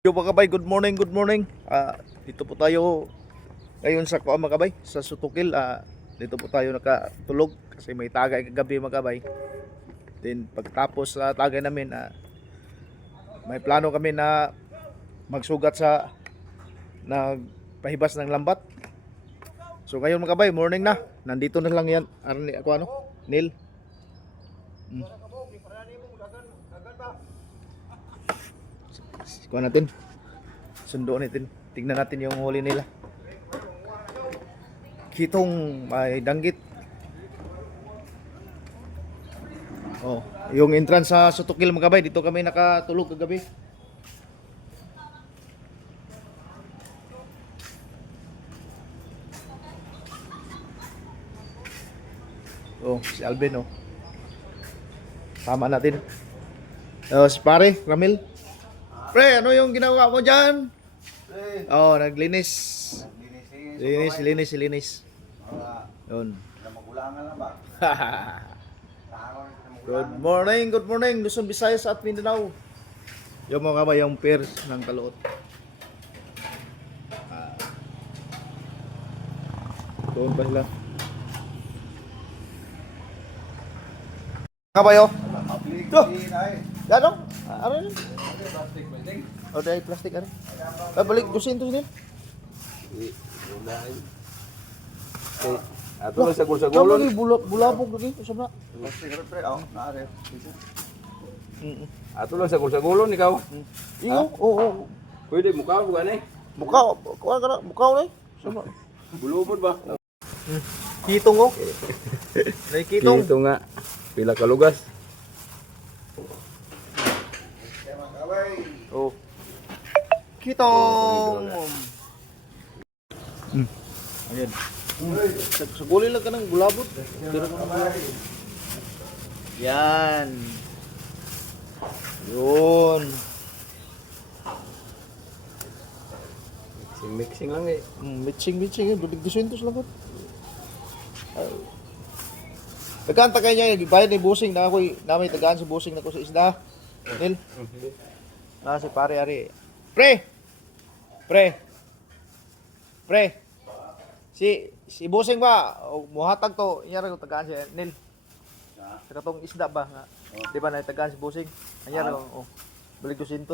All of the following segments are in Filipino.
Yo mga kabay, good morning, good morning. Dito po tayo ngayon sa Kuan mga kabay, sa Sutukil. Dito po tayo nakatulog kasi may tagay kagabi mga kabay. Then pagtapos sa tagay namin, may plano kami na magsugat sa nagpahibas ng lambat. So ngayon mga kabay, morning na. Nandito na lang yan. Neil. Kuha natin. Sunduan natin. Tingnan natin yung huli nila. Kitong may danggit. Oh, yung entrance sa Sutukil mga kabay, dito kami nakatulog kagabi. Oh, si Alvin oh. Tama natin. Si pare, Ramil. Pre, ano yung ginawa mo dyan? Oh, naglinis. Linis. Yun. Magulangan lang ba? Good morning. Luzon, Visayas at Mindanao. Yung mga kabay, yung pairs ng Kaluot. Doon pa sila. Kabay oh. Gano? Ano yun? Plastic welding. O dahil plastic ano? Balik 200 din. Ato lang sa gulsa-gulon. Bulabog lagi usab na. Plastic red pre. Oh, naare. Ato lang sa gulsa-gulon ikaw. Iyo, oo. Pwede mukha mo gani. Mukha ka na, mukha na. Sama. Bulubod ba? Kitong oh. Nay kitong. Dito nga. Pila ka lugas. Oh. Kitong. Ayan. Sa gulay lang ka ng bulabot. Yan. Yun. Mixing lang eh. Mixing yun. Dulig 200 lang ko. Nagkanta kayo niya. Bayad ni Busing na ako'y namay tagaan si Busing na ko sa isda. Nil. Si pare ari. Pre. Si Busing ba muhatag to inya ra tagaan si Nil. Sa katong isda ba nga. Di ba na tagaan si Busing? Anya ra balik 200.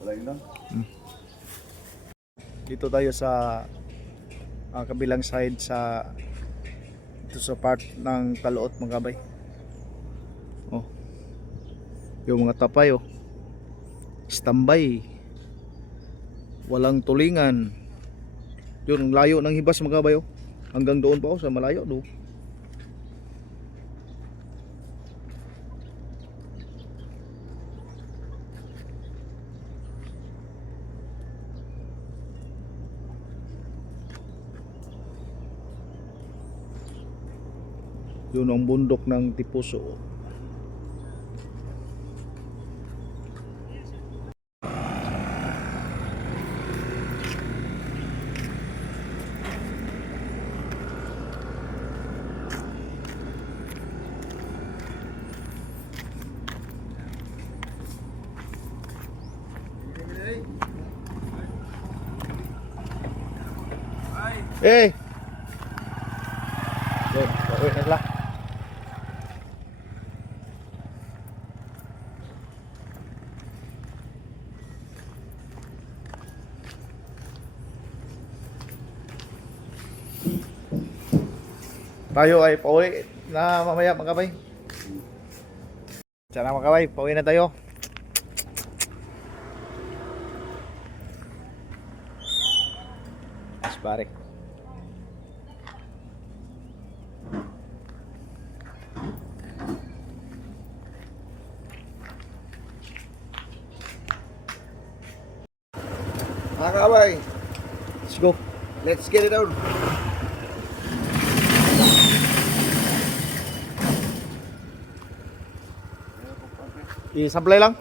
Wala yun lang. Dito tayo sa kabilang side sa ito sa part ng Kaluot mga kabay. Oh. Yung mga tapay oh. Standby. Walang tulingan. Yun, layo ng hibas mga kabay oh. Hanggang doon pa oh, sa malayo do. Yun ang bundok ng Tipuso. Eh. Wait na lang. Tayo ay pauwi na mamaya mga kabay. Sana mga kabay, pauwi na tayo. Pare. Mga kabay, Let's go. let's get it out. I-supply lang.